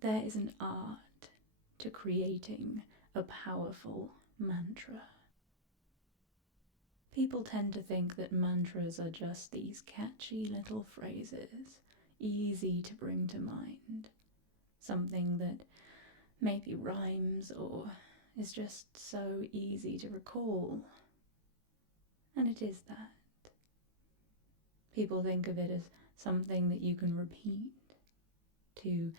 There is an art to creating a powerful mantra. People tend to think that mantras are just these catchy little phrases, easy to bring to mind, something that maybe rhymes or is just so easy to recall. And it is that. People think of it as something that you can repeat to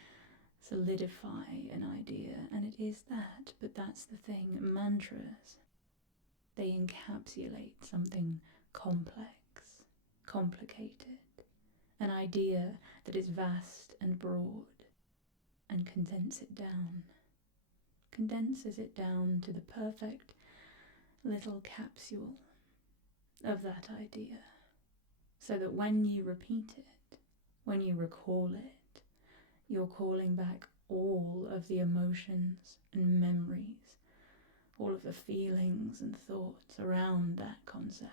solidify an idea, and it is that, but that's the thing. Mantras, they encapsulate something complex, complicated, an idea that is vast and broad, and condenses it down to the perfect little capsule of that idea, so that when you repeat it, when you recall it, you're calling back all of the emotions and memories, all of the feelings and thoughts around that concept,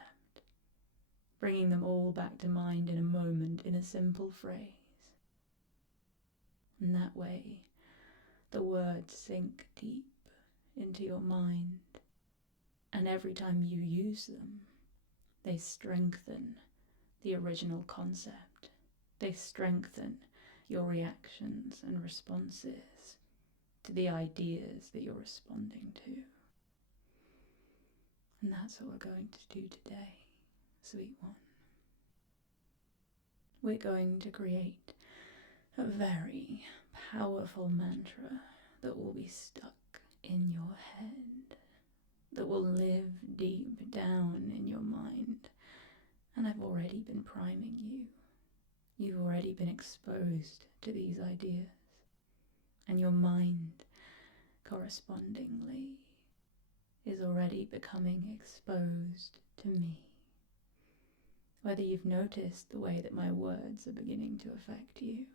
bringing them all back to mind in a moment, in a simple phrase. And that way, the words sink deep into your mind, and every time you use them, they strengthen the original concept. They strengthen your reactions and responses to the ideas that you're responding to. And that's what we're going to do today, sweet one. We're going to create a very powerful mantra that will be stuck in your head, that will live deep down in your mind. And I've already been priming you. You've already been exposed to these ideas, and your mind, correspondingly, is already becoming exposed to me. Whether you've noticed the way that my words are beginning to affect you,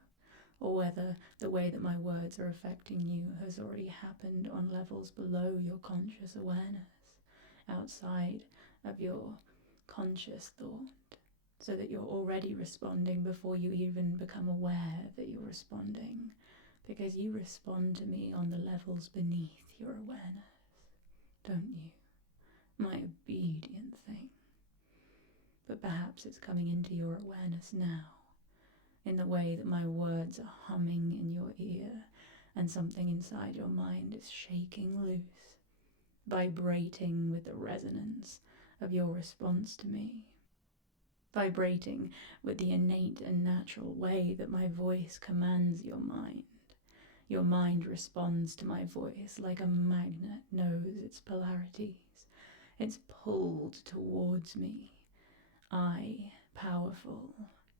or whether the way that my words are affecting you has already happened on levels below your conscious awareness, outside of your conscious thought, so that you're already responding before you even become aware that you're responding, because you respond to me on the levels beneath your awareness, don't you? My obedient thing. But perhaps it's coming into your awareness now, in the way that my words are humming in your ear, and something inside your mind is shaking loose, vibrating with the resonance of your response to me, vibrating with the innate and natural way that my voice commands your mind. Your mind responds to my voice like a magnet knows its polarities. It's pulled towards me. I, powerful,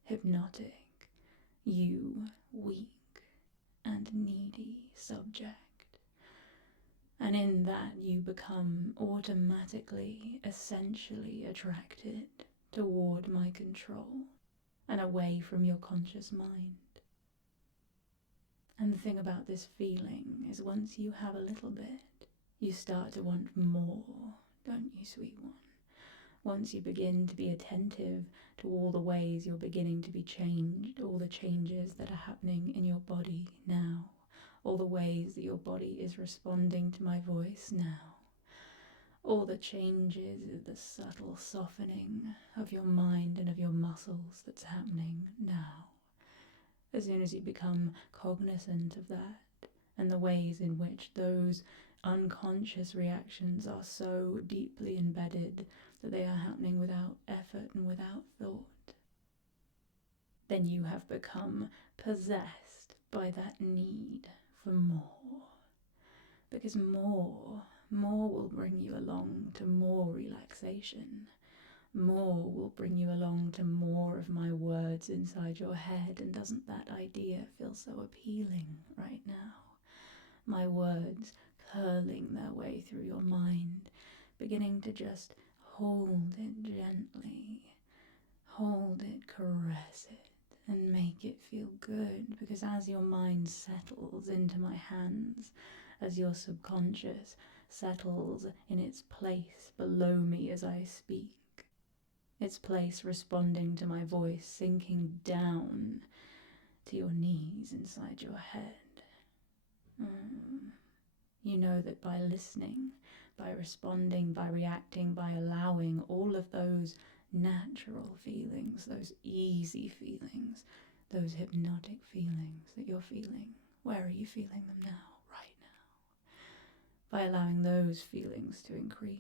hypnotic, you, weak and needy subject. And in that you become automatically, essentially attracted toward my control and away from your conscious mind. And the thing about this feeling is once you have a little bit, you start to want more, don't you, sweet one? Once you begin to be attentive to all the ways you're beginning to be changed, all the changes that are happening in your body now, all the ways that your body is responding to my voice now, all the changes, the subtle softening of your mind and of your muscles that's happening now. As soon as you become cognizant of that, and the ways in which those unconscious reactions are so deeply embedded that they are happening without effort and without thought, then you have become possessed by that need for more. Because more will bring you along to more relaxation. More will bring you along to more of my words inside your head. And doesn't that idea feel so appealing right now? My words curling their way through your mind, beginning to just hold it gently, hold it, caress it, and make it feel good. Because as your mind settles into my hands, as your subconscious settles in its place below me as I speak, its place responding to my voice, sinking down to your knees inside your head, You know that by listening, by responding, by reacting, by allowing all of those natural feelings, those easy feelings, those hypnotic feelings that you're feeling, where are you feeling them now, right now? By allowing those feelings to increase,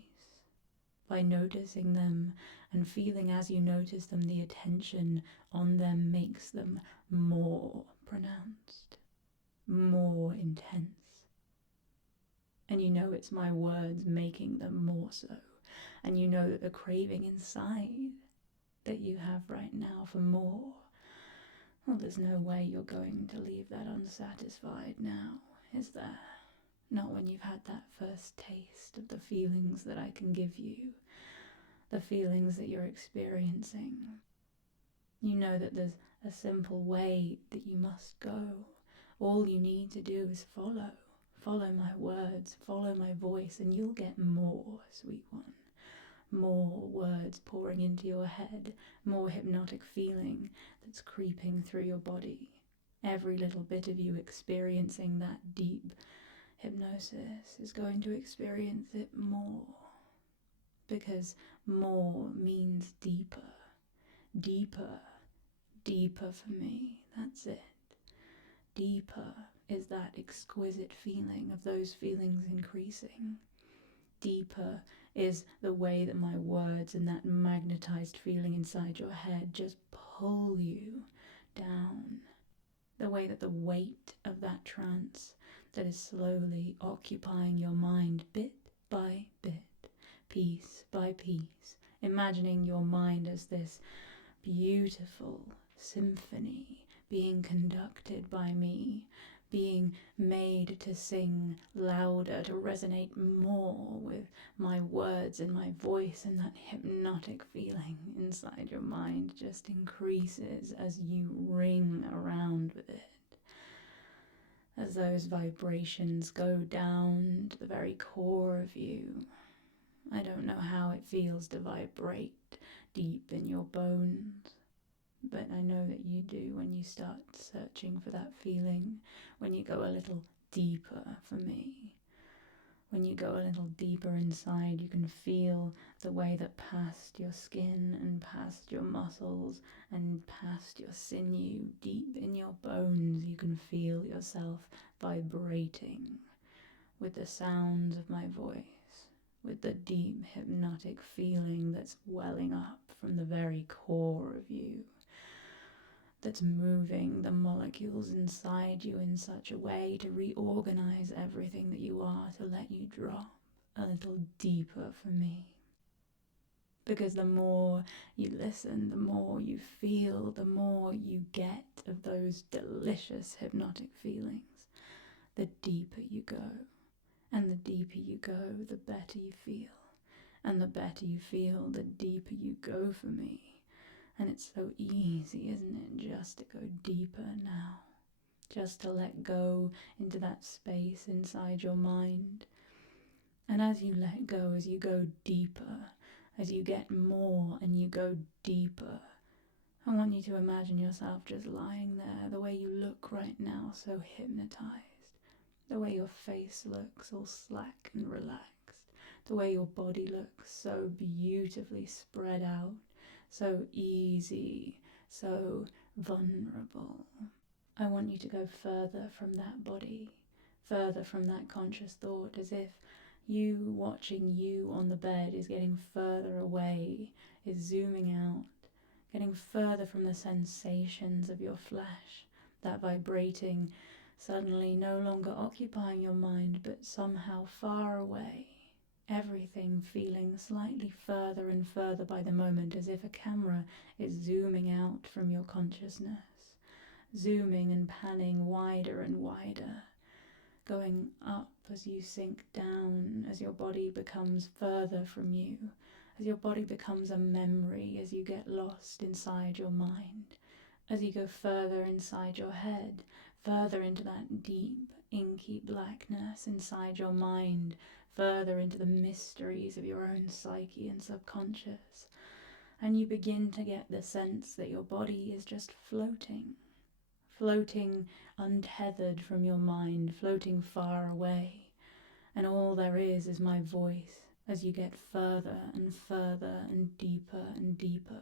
by noticing them and feeling as you notice them, the attention on them makes them more pronounced, more intense. And you know it's my words making them more so. And you know that the craving inside that you have right now for more, well, there's no way you're going to leave that unsatisfied now, is there? Not when you've had that first taste of the feelings that I can give you, the feelings that you're experiencing. You know that there's a simple way that you must go. All you need to do is follow. Follow my words, follow my voice, and you'll get more, sweet one. More words pouring into your head, more hypnotic feeling that's creeping through your body. Every little bit of you experiencing that deep hypnosis is going to experience it more. Because more means deeper, deeper, deeper for me. That's it. Deeper is that exquisite feeling of those feelings increasing. Deeper is the way that my words and that magnetized feeling inside your head just pull you down. The way that the weight of that trance that is slowly occupying your mind bit by bit, piece by piece, imagining your mind as this beautiful symphony being conducted by me, being made to sing louder, to resonate more with my words and my voice, and that hypnotic feeling inside your mind just increases as you ring around with it. As those vibrations go down to the very core of you. I don't know how it feels to vibrate deep in your bones, but I know that you do when you start searching for that feeling, when you go a little deeper for me. When you go a little deeper inside, you can feel the way that past your skin and past your muscles and past your sinew, deep in your bones, you can feel yourself vibrating with the sounds of my voice, with the deep hypnotic feeling that's welling up from the very core of you, that's moving the molecules inside you in such a way to reorganize everything that you are, to let you drop a little deeper for me. Because the more you listen, the more you feel, the more you get of those delicious hypnotic feelings, the deeper you go. And the deeper you go, the better you feel. And the better you feel, the deeper you go for me. And it's so easy, isn't it, just to go deeper now. Just to let go into that space inside your mind. And as you let go, as you go deeper, as you get more and you go deeper, I want you to imagine yourself just lying there, the way you look right now, so hypnotized. The way your face looks all slack and relaxed. The way your body looks so beautifully spread out, so easy, so vulnerable. I want you to go further from that body, further from that conscious thought, as if you watching you on the bed is getting further away, is zooming out, getting further from the sensations of your flesh, that vibrating, suddenly no longer occupying your mind, but somehow far away. Everything feeling slightly further and further by the moment, as if a camera is zooming out from your consciousness, zooming and panning wider and wider, going up as you sink down, as your body becomes further from you, as your body becomes a memory, as you get lost inside your mind, as you go further inside your head, further into that deep, inky blackness inside your mind, further into the mysteries of your own psyche and subconscious. And you begin to get the sense that your body is just floating, floating untethered from your mind, floating far away. And all there is my voice as you get further and further and deeper and deeper.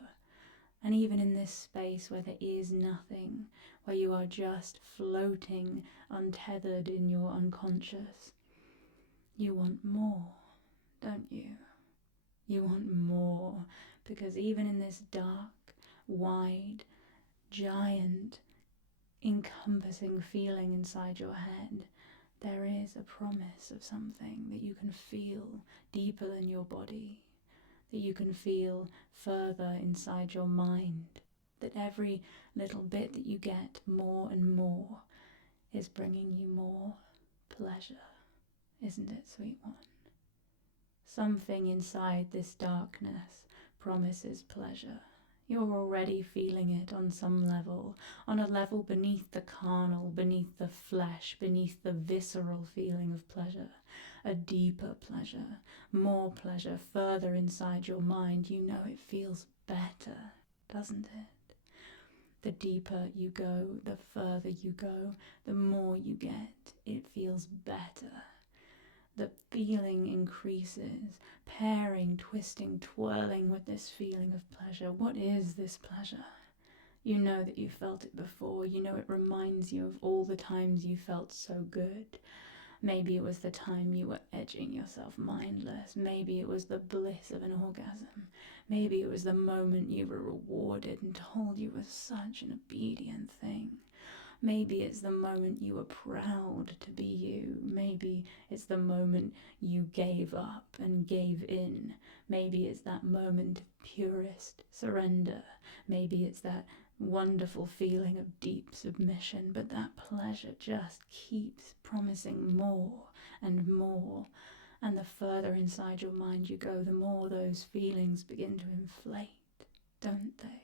And even in this space where there is nothing, where you are just floating untethered in your unconscious, you want more, don't you? You want more, because even in this dark, wide, giant, encompassing feeling inside your head, there is a promise of something that you can feel deeper than your body, that you can feel further inside your mind, that every little bit that you get more and more is bringing you more pleasure. Isn't it, sweet one? Something inside this darkness promises pleasure. You're already feeling it on some level, on a level beneath the carnal, beneath the flesh, beneath the visceral feeling of pleasure. A deeper pleasure, more pleasure, further inside your mind. You know it feels better, doesn't it? The deeper you go, the further you go, the more you get. It feels better. The feeling increases, pairing, twisting, twirling with this feeling of pleasure. What is this pleasure? You know that you felt it before. You know it reminds you of all the times you felt so good. Maybe it was the time you were edging yourself mindless. Maybe it was the bliss of an orgasm. Maybe it was the moment you were rewarded and told you was such an obedient thing. Maybe it's the moment you were proud to be you. Maybe it's the moment you gave up and gave in. Maybe it's that moment of purest surrender. Maybe it's that wonderful feeling of deep submission, but that pleasure just keeps promising more and more. And the further inside your mind you go, the more those feelings begin to inflate, don't they?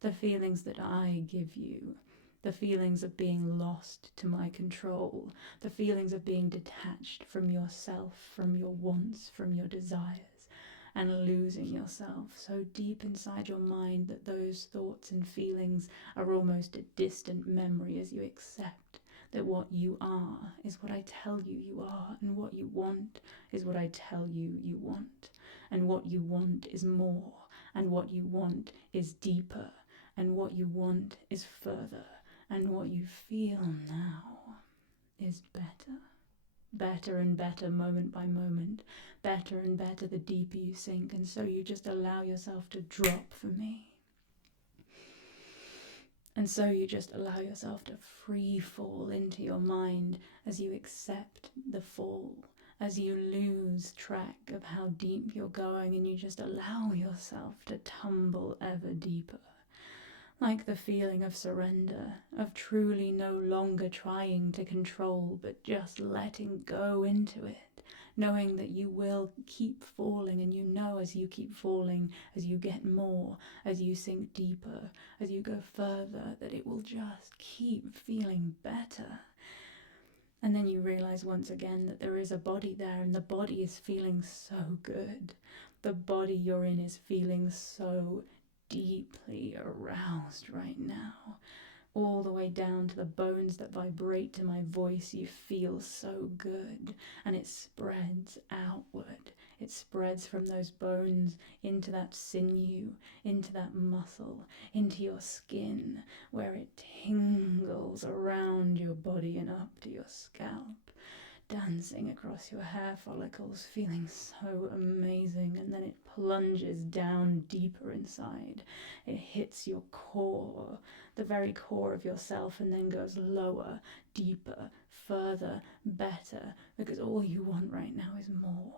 The feelings that I give you, the feelings of being lost to my control, the feelings of being detached from yourself, from your wants, from your desires, and losing yourself so deep inside your mind that those thoughts and feelings are almost a distant memory as you accept that what you are is what I tell you you are, and what you want is what I tell you you want, and what you want is more, and what you want is deeper, and what you want is further. And what you feel now is better. Better and better moment by moment. Better and better the deeper you sink. And so you just allow yourself to drop for me. And so you just allow yourself to free fall into your mind as you accept the fall, as you lose track of how deep you're going, and you just allow yourself to tumble ever deeper. Like the feeling of surrender, of truly no longer trying to control, but just letting go into it, knowing that you will keep falling, and you know as you keep falling, as you get more, as you sink deeper, as you go further, that it will just keep feeling better. And then you realize once again that there is a body there, and the body is feeling so good. The body you're in is feeling so deeply aroused right now, all the way down to the bones that vibrate to my voice. You feel so good, and it spreads outward. It spreads from those bones into that sinew, into that muscle, into your skin, where it tingles around your body and up to your scalp, dancing across your hair follicles, feeling so amazing. And then it plunges down deeper inside. It hits your core, the very core of yourself, and then goes lower, deeper, further, better, because all you want right now is more.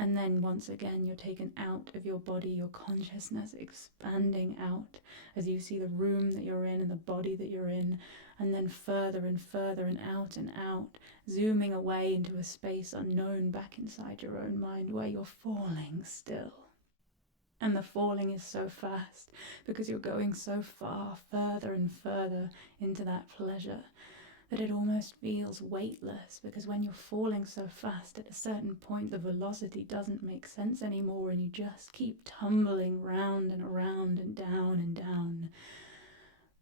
And then once again you're taken out of your body, your consciousness expanding out as you see the room that you're in and the body that you're in, and then further and further and out, zooming away into a space unknown back inside your own mind where you're falling still. And the falling is so fast because you're going so far, further and further into that pleasure, that it almost feels weightless, because when you're falling so fast, at a certain point the velocity doesn't make sense anymore, and you just keep tumbling round and around and down and down.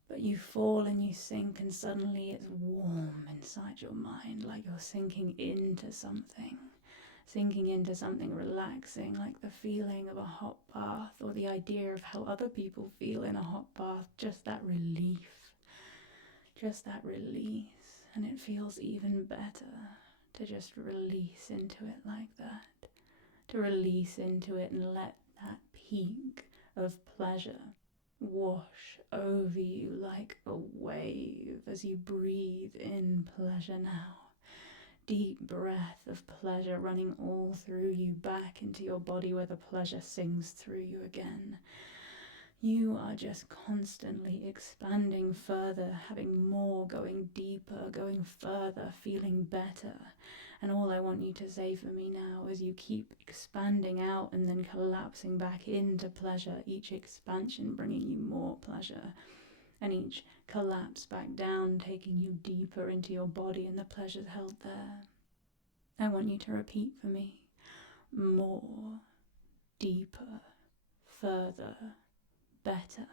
But you fall and you sink, and suddenly it's warm inside your mind, like you're sinking into something relaxing, like the feeling of a hot bath, or the idea of how other people feel in a hot bath. Just that relief, just that release. And it feels even better to just release into it like that, to release into it and let that peak of pleasure wash over you like a wave as you breathe in pleasure now. Deep breath of pleasure running all through you, back into your body where the pleasure sings through you again. You are just constantly expanding further, having more, going deeper, going further, feeling better. And all I want you to say for me now is you keep expanding out and then collapsing back into pleasure, each expansion bringing you more pleasure, and each collapse back down, taking you deeper into your body and the pleasures held there. I want you to repeat for me: more, deeper, further, better.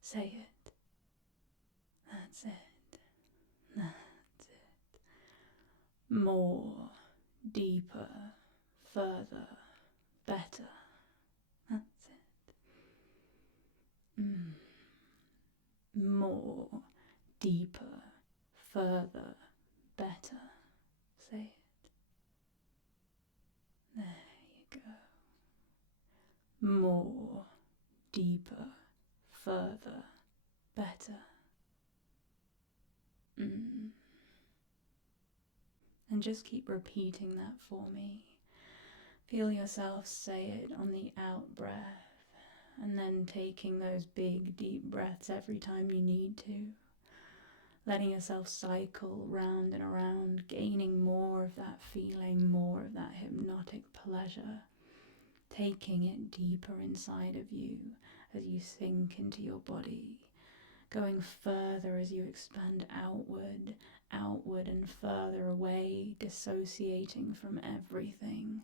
Say it. That's it. That's it. More, deeper, further, better. That's it. More, deeper, further, better. Say it. There you go. More, deeper, further, better. And just keep repeating that for me. Feel yourself say it on the out breath, and then taking those big deep breaths every time you need to. Letting yourself cycle round and around, gaining more of that feeling, more of that hypnotic pleasure. Taking it deeper inside of you as you sink into your body. Going further as you expand outward, outward and further away, dissociating from everything,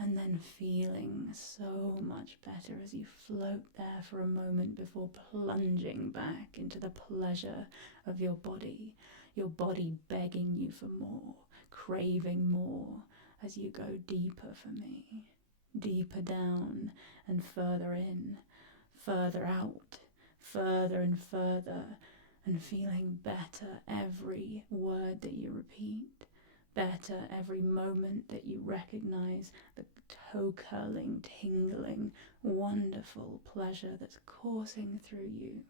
and then feeling so much better as you float there for a moment before plunging back into the pleasure of your body begging you for more, craving more as you go deeper for me, deeper down and further in, further out, further and further, and feeling better every word that you repeat, better every moment that you recognize the toe-curling, tingling, wonderful pleasure that's coursing through you.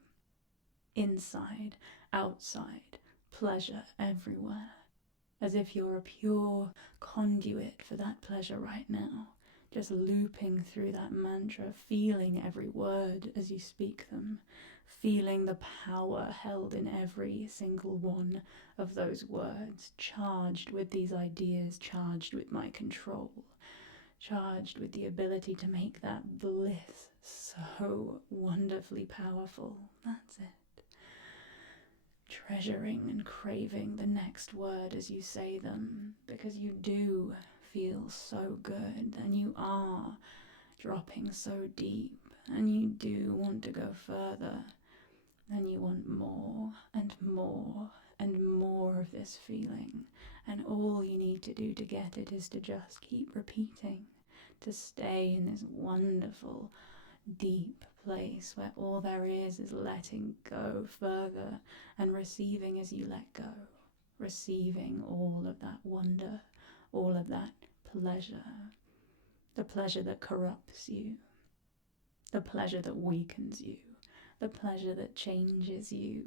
Inside, outside, pleasure everywhere, as if you're a pure conduit for that pleasure right now. Just looping through that mantra, feeling every word as you speak them, feeling the power held in every single one of those words, charged with these ideas, charged with my control, charged with the ability to make that bliss so wonderfully powerful. That's it. Treasuring and craving the next word as you say them, because you do feel so good and you are dropping so deep and you do want to go further and you want more and more and more of this feeling, and all you need to do to get it is to just keep repeating, to stay in this wonderful deep place where all there is letting go further and receiving as you let go, receiving all of that wonder, all of that pleasure, the pleasure that corrupts you, the pleasure that weakens you, the pleasure that changes you,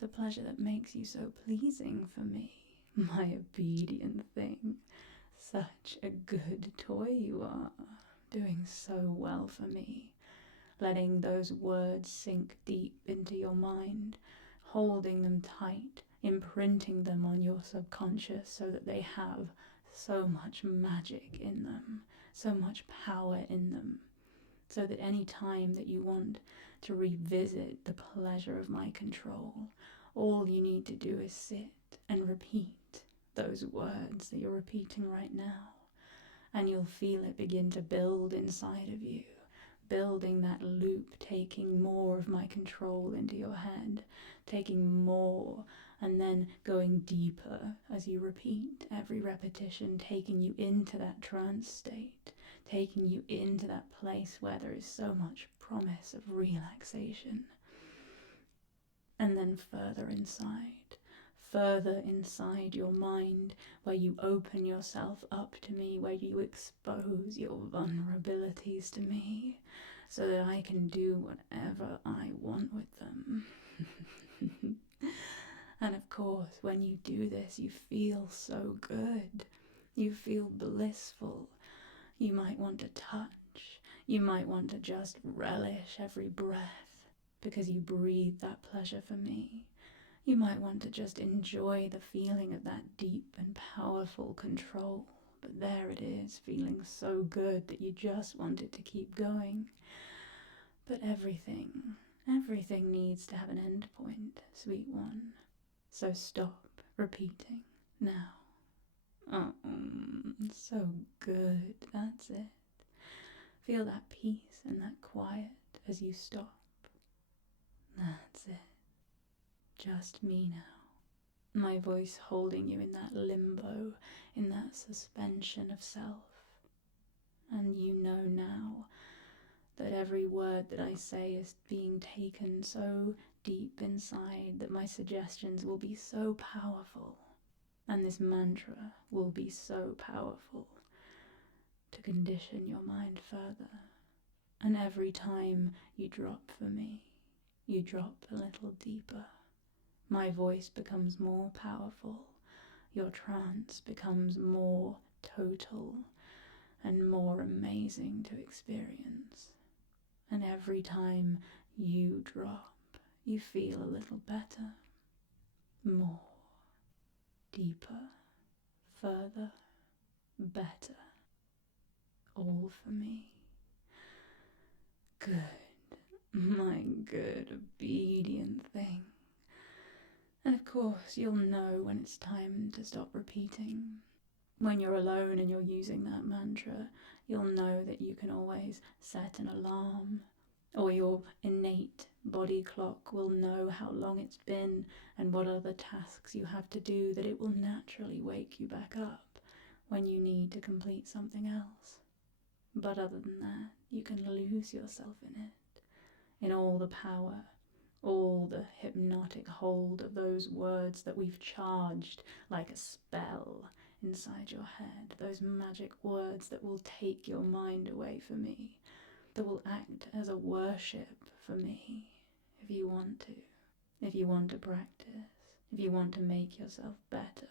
the pleasure that makes you so pleasing for me, my obedient thing. Such a good toy you are, doing so well for me, letting those words sink deep into your mind, holding them tight, imprinting them on your subconscious so that they have so much magic in them, so much power in them, so that any time that you want to revisit the pleasure of my control, all you need to do is sit and repeat those words that you're repeating right now, and you'll feel it begin to build inside of you, building that loop, taking more of my control into your head, taking more, and then going deeper as you repeat every repetition, taking you into that trance state, taking you into that place where there is so much promise of relaxation. And then further inside your mind, where you open yourself up to me, where you expose your vulnerabilities to me, so that I can do whatever I want with them. And of course, when you do this, you feel so good. You feel blissful. You might want to touch. You might want to just relish every breath, because you breathe that pleasure for me. You might want to just enjoy the feeling of that deep and powerful control. But there it is, feeling so good that you just want it to keep going. But everything needs to have an end point, sweet one. So stop repeating now. Oh, so good, that's it. Feel that peace and that quiet as you stop. That's it. Just me now. My voice holding you in that limbo, in that suspension of self. And you know now that every word that I say is being taken so deep inside that my suggestions will be so powerful, and this mantra will be so powerful to condition your mind further. And every time you drop for me, you drop a little deeper. My voice becomes more powerful. Your trance becomes more total and more amazing to experience. And every time you drop, you feel a little better, more, deeper, further, better, all for me. Good, my good, obedient thing. And of course, you'll know when it's time to stop repeating. When you're alone and you're using that mantra, you'll know that you can always set an alarm, or your innate body clock will know how long it's been and what other tasks you have to do, that it will naturally wake you back up when you need to complete something else. But other than that, you can lose yourself in it, in all the power, all the hypnotic hold of those words that we've charged like a spell inside your head, those magic words that will take your mind away for me, that will act as a worship for me, if you want to practice, if you want to make yourself better.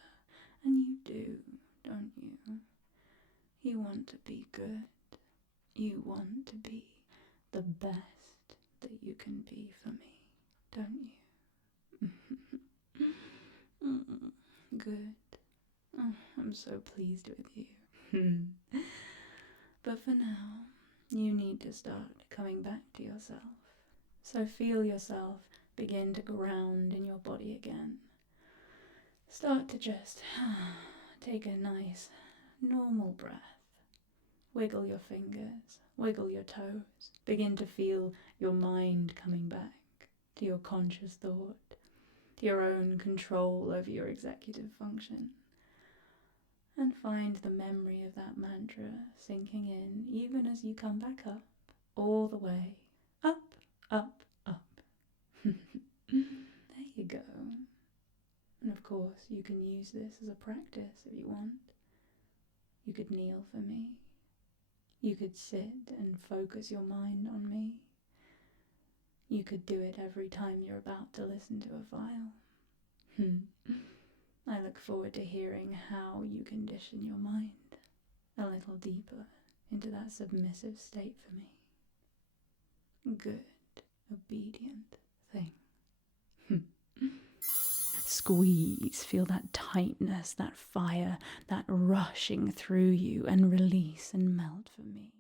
And you do, don't you? You want to be good. You want to be the best that you can be for me, don't you? Good. Oh, I'm so pleased with you. But for now, you need to start coming back to yourself. So feel yourself begin to ground in your body again. Start to just take a nice, normal breath. Wiggle your fingers, wiggle your toes. Begin to feel your mind coming back to your conscious thought, to your own control over your executive function. And find the memory of that mantra sinking in even as you come back up, all the way, up, up, up. There you go. And of course, you can use this as a practice if you want. You could kneel for me. You could sit and focus your mind on me. You could do it every time you're about to listen to a file. I look forward to hearing how you condition your mind a little deeper into that submissive state for me. Good, obedient thing. Squeeze, feel that tightness, that fire, that rushing through you, and release and melt for me.